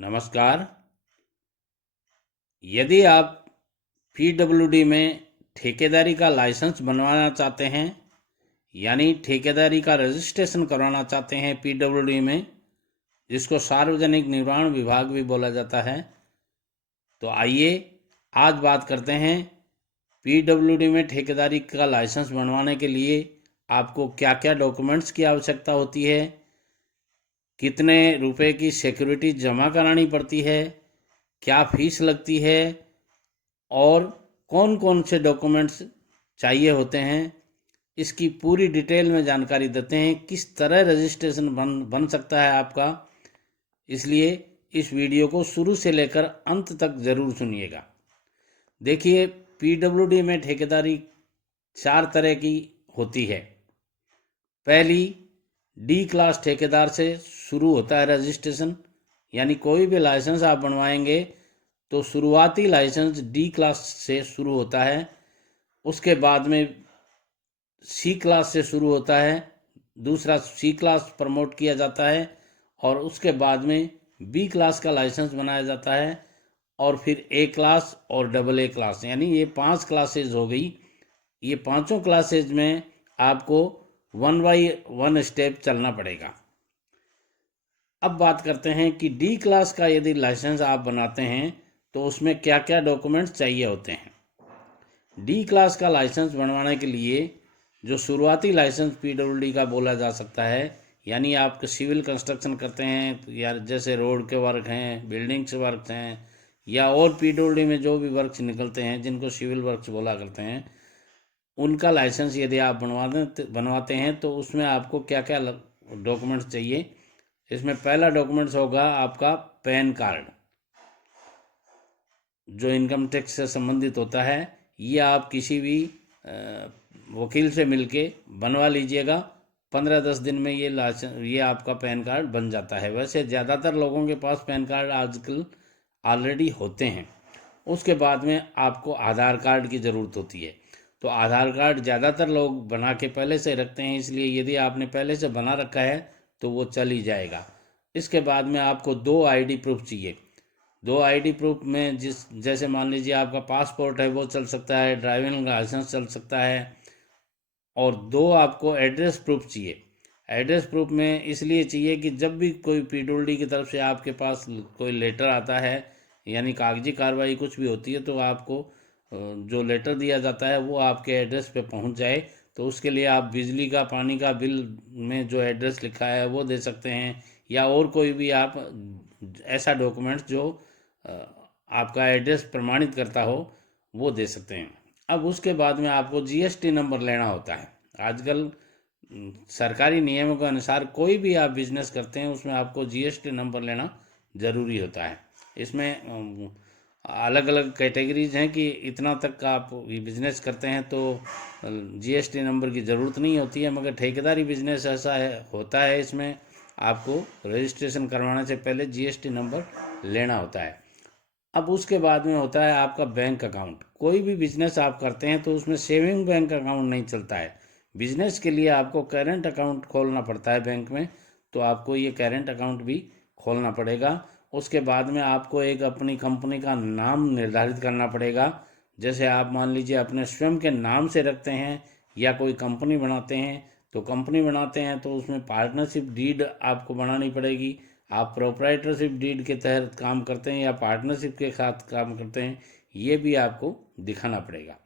नमस्कार। यदि आप पीडब्ल्यूडी में ठेकेदारी का लाइसेंस बनवाना चाहते हैं, यानी ठेकेदारी का रजिस्ट्रेशन करवाना चाहते हैं पीडब्ल्यूडी में, जिसको सार्वजनिक निर्वहन विभाग भी बोला जाता है, तो आइए आज बात करते हैं पीडब्ल्यूडी में ठेकेदारी का लाइसेंस बनवाने के लिए आपको क्या क्या डॉक्यूमेंट्स की आवश्यकता होती है, कितने रुपए की सिक्योरिटी जमा करानी पड़ती है, क्या फीस लगती है और कौन कौन से डॉक्यूमेंट्स चाहिए होते हैं। इसकी पूरी डिटेल में जानकारी देते हैं, किस तरह रजिस्ट्रेशन बन सकता है आपका। इसलिए इस वीडियो को शुरू से लेकर अंत तक ज़रूर सुनिएगा। देखिए, पीडब्ल्यूडी में ठेकेदारी 4 तरह की होती है। पहली, डी क्लास ठेकेदार से शुरू होता है रजिस्ट्रेशन, यानी कोई भी लाइसेंस आप बनवाएंगे तो शुरुआती लाइसेंस डी क्लास से शुरू होता है। उसके बाद में सी क्लास से शुरू होता है, दूसरा सी क्लास प्रमोट किया जाता है और उसके बाद में बी क्लास का लाइसेंस बनाया जाता है और फिर ए क्लास और डबल ए क्लास, यानी ये 5 क्लासेज हो गई। ये पांचों क्लासेज में आपको 1 बाई 1 स्टेप चलना पड़ेगा। अब बात करते हैं कि डी क्लास का यदि लाइसेंस आप बनाते हैं तो उसमें क्या क्या डॉक्यूमेंट्स चाहिए होते हैं। डी क्लास का लाइसेंस बनवाने के लिए जो शुरुआती लाइसेंस पीडब्ल्यूडी का बोला जा सकता है, यानी आप सिविल कंस्ट्रक्शन करते हैं या जैसे रोड के वर्क हैं, बिल्डिंग्स वर्क हैं या और पीडब्ल्यूडी में जो भी वर्क्स निकलते हैं जिनको सिविल वर्क्स बोला करते हैं, उनका लाइसेंस यदि आप बनवाते हैं तो उसमें आपको क्या क्या डॉक्यूमेंट्स चाहिए। इसमें पहला डॉक्यूमेंट्स होगा आपका पैन कार्ड, जो इनकम टैक्स से संबंधित होता है। ये आप किसी भी वकील से मिलके बनवा लीजिएगा। 15-10 दिन में ये आपका पैन कार्ड बन जाता है। वैसे ज़्यादातर लोगों के पास पैन कार्ड आजकल ऑलरेडी होते हैं। उसके बाद में आपको आधार कार्ड की ज़रूरत होती है, तो आधार कार्ड ज़्यादातर लोग बना के पहले से रखते हैं, इसलिए यदि आपने पहले से बना रखा है तो वो चल ही जाएगा। इसके बाद में आपको 2 आईडी प्रूफ चाहिए। 2 आईडी प्रूफ में जैसे मान लीजिए आपका पासपोर्ट है वो चल सकता है, ड्राइविंग लाइसेंस चल सकता है, और 2 आपको एड्रेस प्रूफ चाहिए। एड्रेस प्रूफ में इसलिए चाहिए कि जब भी कोई पीडब्ल्यूडी की तरफ से आपके पास कोई लेटर आता है, यानी कागजी कार्रवाई कुछ भी होती है, तो आपको जो लेटर दिया जाता है वो आपके एड्रेस पे पहुंच जाए। तो उसके लिए आप बिजली का, पानी का बिल में जो एड्रेस लिखा है वो दे सकते हैं, या और कोई भी आप ऐसा डॉक्यूमेंट जो आपका एड्रेस प्रमाणित करता हो वो दे सकते हैं। अब उसके बाद में आपको जीएसटी नंबर लेना होता है। आजकल सरकारी नियमों के अनुसार कोई भी आप बिजनेस करते हैं उसमें आपको जीएसटी नंबर लेना ज़रूरी होता है। इसमें अलग अलग कैटेगरीज हैं कि इतना तक का आप बिजनेस करते हैं तो जीएसटी नंबर की ज़रूरत नहीं होती है, मगर ठेकेदारी बिजनेस ऐसा है होता है, इसमें आपको रजिस्ट्रेशन करवाने से पहले जीएसटी नंबर लेना होता है। अब उसके बाद में होता है आपका बैंक अकाउंट। कोई भी बिजनेस आप करते हैं तो उसमें सेविंग बैंक अकाउंट नहीं चलता है। बिजनेस के लिए आपको करेंट अकाउंट खोलना पड़ता है बैंक में, तो आपको ये करेंट अकाउंट भी खोलना पड़ेगा। उसके बाद में आपको एक अपनी कंपनी का नाम निर्धारित करना पड़ेगा। जैसे आप मान लीजिए अपने स्वयं के नाम से रखते हैं या कोई कंपनी बनाते हैं, तो कंपनी बनाते हैं तो उसमें पार्टनरशिप डीड आपको बनानी पड़ेगी। आप प्रोप्राइटरशिप डीड के तहत काम करते हैं या पार्टनरशिप के साथ काम करते हैं, ये भी आपको दिखाना पड़ेगा।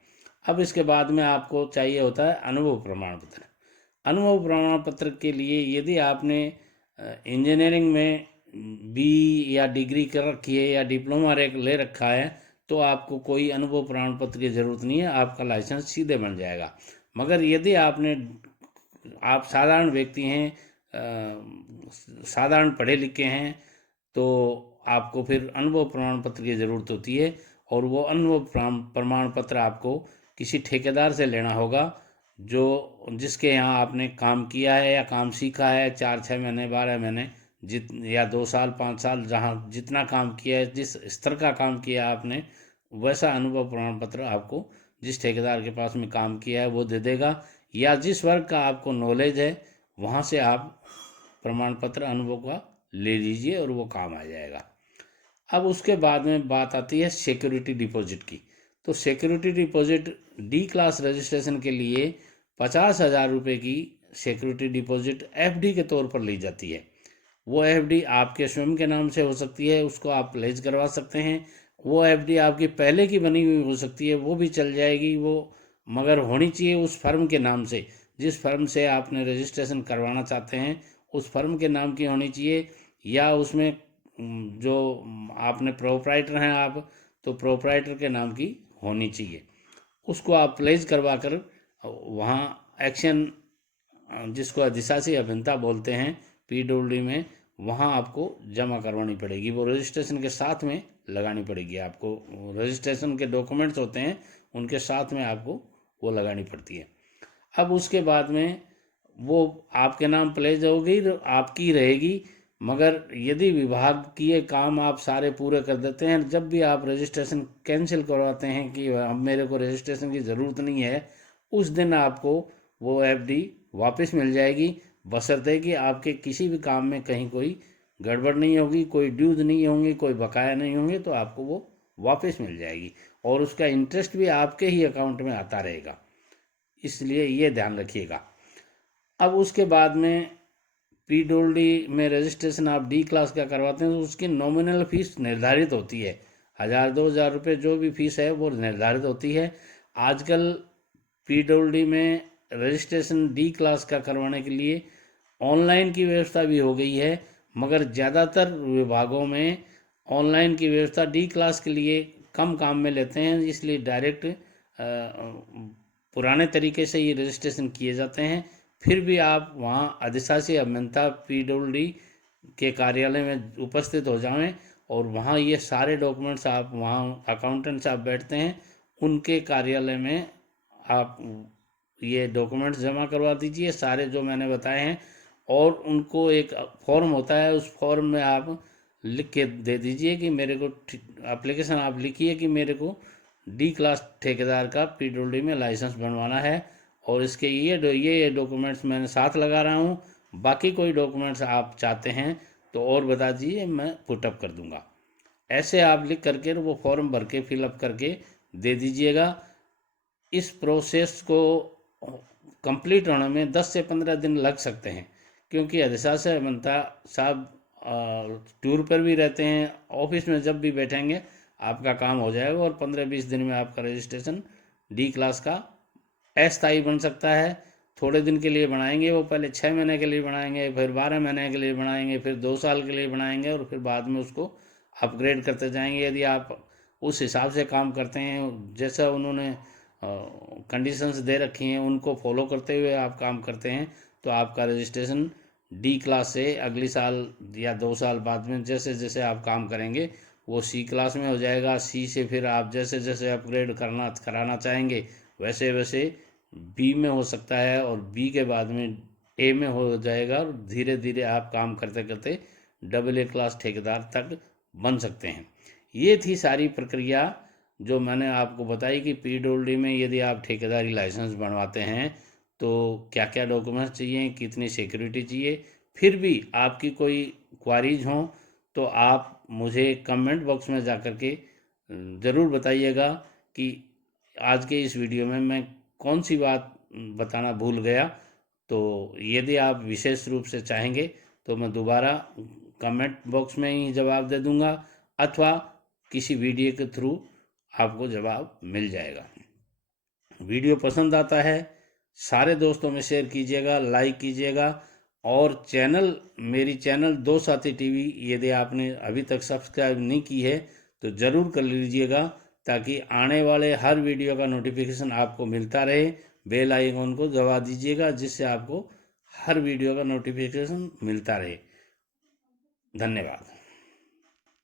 अब इसके बाद में आपको चाहिए होता है अनुभव प्रमाण पत्र। अनुभव प्रमाण पत्र के लिए यदि आपने इंजीनियरिंग में बी या डिग्री कर रखी है या डिप्लोमा ले रखा है तो आपको कोई अनुभव प्रमाण पत्र की ज़रूरत नहीं है, आपका लाइसेंस सीधे बन जाएगा। मगर यदि आप साधारण व्यक्ति हैं, साधारण पढ़े लिखे हैं, तो आपको फिर अनुभव प्रमाण पत्र की ज़रूरत होती है, और वो अनुभव प्रमाण पत्र आपको किसी ठेकेदार से लेना होगा जिसके यहाँ आपने काम किया है या काम सीखा है 4-6 महीने 12 महीने या 2 साल 5 साल, जहाँ जितना काम किया है, जिस स्तर का काम किया है आपने, वैसा अनुभव प्रमाण पत्र आपको जिस ठेकेदार के पास में काम किया है वो दे देगा, या जिस वर्ग का आपको नॉलेज है वहाँ से आप प्रमाण पत्र अनुभव का ले लीजिए और वो काम आ जाएगा। अब उसके बाद में बात आती है सिक्योरिटी डिपॉजिट की। तो security deposit D class registration के लिए 50,000 रुपये की सिक्योरिटी डिपॉजिट एफडी के तौर पर ली जाती है। वो एफडी आपके स्वयं के नाम से हो सकती है, उसको आप प्लेज करवा सकते हैं। वो एफडी आपकी पहले की बनी हुई हो सकती है, वो भी चल जाएगी वो, मगर होनी चाहिए उस फर्म के नाम से। जिस फर्म से आपने रजिस्ट्रेशन करवाना चाहते हैं उस फर्म के नाम की होनी चाहिए, या उसमें जो आपने प्रोप्राइटर हैं आप, तो प्रोप्राइटर के नाम की होनी चाहिए। उसको आप प्लेज करवा कर वहाँ एक्शन, जिसको अधिशासी अभियंता बोलते हैं पीडब्ल्यूडी में, वहाँ आपको जमा करवानी पड़ेगी। वो रजिस्ट्रेशन के साथ में लगानी पड़ेगी आपको। रजिस्ट्रेशन के डॉक्यूमेंट्स होते हैं उनके साथ में आपको वो लगानी पड़ती है। अब उसके बाद में वो आपके नाम प्लेज होगी तो आपकी रहेगी, मगर यदि विभाग की ये काम आप सारे पूरे कर देते हैं, जब भी आप रजिस्ट्रेशन कैंसिल करवाते हैं कि अब मेरे को रजिस्ट्रेशन की ज़रूरत नहीं है, उस दिन आपको वो एफडी वापस मिल जाएगी, बशर्ते कि आपके किसी भी काम में कहीं कोई गड़बड़ नहीं होगी, कोई ड्यूज नहीं होंगे, कोई बकाया नहीं होंगे, तो आपको वो वापस मिल जाएगी और उसका इंटरेस्ट भी आपके ही अकाउंट में आता रहेगा। इसलिए ये ध्यान रखिएगा। अब उसके बाद में पीडब्ल्यूडी में रजिस्ट्रेशन आप डी क्लास का करवाते हैं तो उसकी नॉमिनल फीस निर्धारित होती है। 1,000-2,000 रुपये जो भी फीस है वो निर्धारित होती है। आजकल पीडब्ल्यूडी में रजिस्ट्रेशन डी क्लास का करवाने के लिए ऑनलाइन की व्यवस्था भी हो गई है, मगर ज़्यादातर विभागों में ऑनलाइन की व्यवस्था डी क्लास के लिए कम काम में लेते हैं, इसलिए डायरेक्ट पुराने तरीके से ये रजिस्ट्रेशन किए जाते हैं। फिर भी आप वहाँ अधिशासी अभियंता पीडब्ल्यूडी के कार्यालय में उपस्थित हो जाएं और वहाँ ये सारे डॉक्यूमेंट्स आप, वहाँ अकाउंटेंट साहब बैठते हैं, उनके कार्यालय में आप ये डॉक्यूमेंट्स जमा करवा दीजिए सारे जो मैंने बताए हैं। और उनको एक फॉर्म होता है, उस फॉर्म में आप लिख के दे दीजिए कि मेरे को एप्लीकेशन आप लिखिए कि मेरे को डी क्लास ठेकेदार का पीडब्ल्यूडी में लाइसेंस बनवाना है और इसके ये डॉक्यूमेंट्स मैंने साथ लगा रहा हूँ, बाकी कोई डॉक्यूमेंट्स आप चाहते हैं तो और बता दीजिए, मैं पुटअप कर दूंगा। ऐसे आप लिख करके वो फॉर्म भर के फिलअप करके दे दीजिएगा। इस प्रोसेस को कंप्लीट होने में 10 से 15 दिन लग सकते हैं, क्योंकि अधिशासी अभियंता साहब टूर पर भी रहते हैं। ऑफिस में जब भी बैठेंगे आपका काम हो जाएगा और 15-20 दिन में आपका रजिस्ट्रेशन डी क्लास का अस्थायी बन सकता है। थोड़े दिन के लिए बनाएंगे वो, पहले 6 महीने के लिए बनाएंगे, फिर 12 महीने के लिए बनाएंगे, फिर 2 साल के लिए बनाएंगे और फिर बाद में उसको अपग्रेड करते जाएंगे। यदि आप उस हिसाब से काम करते हैं, जैसा उन्होंने कंडीशंस दे रखी हैं उनको फॉलो करते हुए आप काम करते हैं, तो आपका रजिस्ट्रेशन डी क्लास से अगली साल या 2 साल बाद में जैसे जैसे आप काम करेंगे वो सी क्लास में हो जाएगा। सी से फिर आप जैसे जैसे अपग्रेड कराना चाहेंगे वैसे वैसे बी में हो सकता है और बी के बाद में ए में हो जाएगा और धीरे धीरे आप काम करते करते AA क्लास ठेकेदार तक बन सकते हैं। ये थी सारी प्रक्रिया जो मैंने आपको बताई कि पीडब्ल्यूडी में यदि आप ठेकेदारी लाइसेंस बनवाते हैं तो क्या क्या डॉक्यूमेंट्स चाहिए, कितनी सिक्योरिटी चाहिए। फिर भी आपकी कोई क्वारीज हों तो आप मुझे कमेंट बॉक्स में जा कर के ज़रूर बताइएगा कि आज के इस वीडियो में मैं कौन सी बात बताना भूल गया। तो यदि आप विशेष रूप से चाहेंगे तो मैं दोबारा कमेंट बॉक्स में ही जवाब दे दूंगा अथवा किसी वीडियो के थ्रू आपको जवाब मिल जाएगा। वीडियो पसंद आता है सारे दोस्तों में शेयर कीजिएगा, लाइक कीजिएगा और मेरी चैनल दो साथी टीवी यदि आपने अभी तक सब्सक्राइब नहीं की है तो ज़रूर कर लीजिएगा, ताकि आने वाले हर वीडियो का नोटिफिकेशन आपको मिलता रहे। बेल आइकन को दबा दीजिएगा जिससे आपको हर वीडियो का नोटिफिकेशन मिलता रहे। धन्यवाद।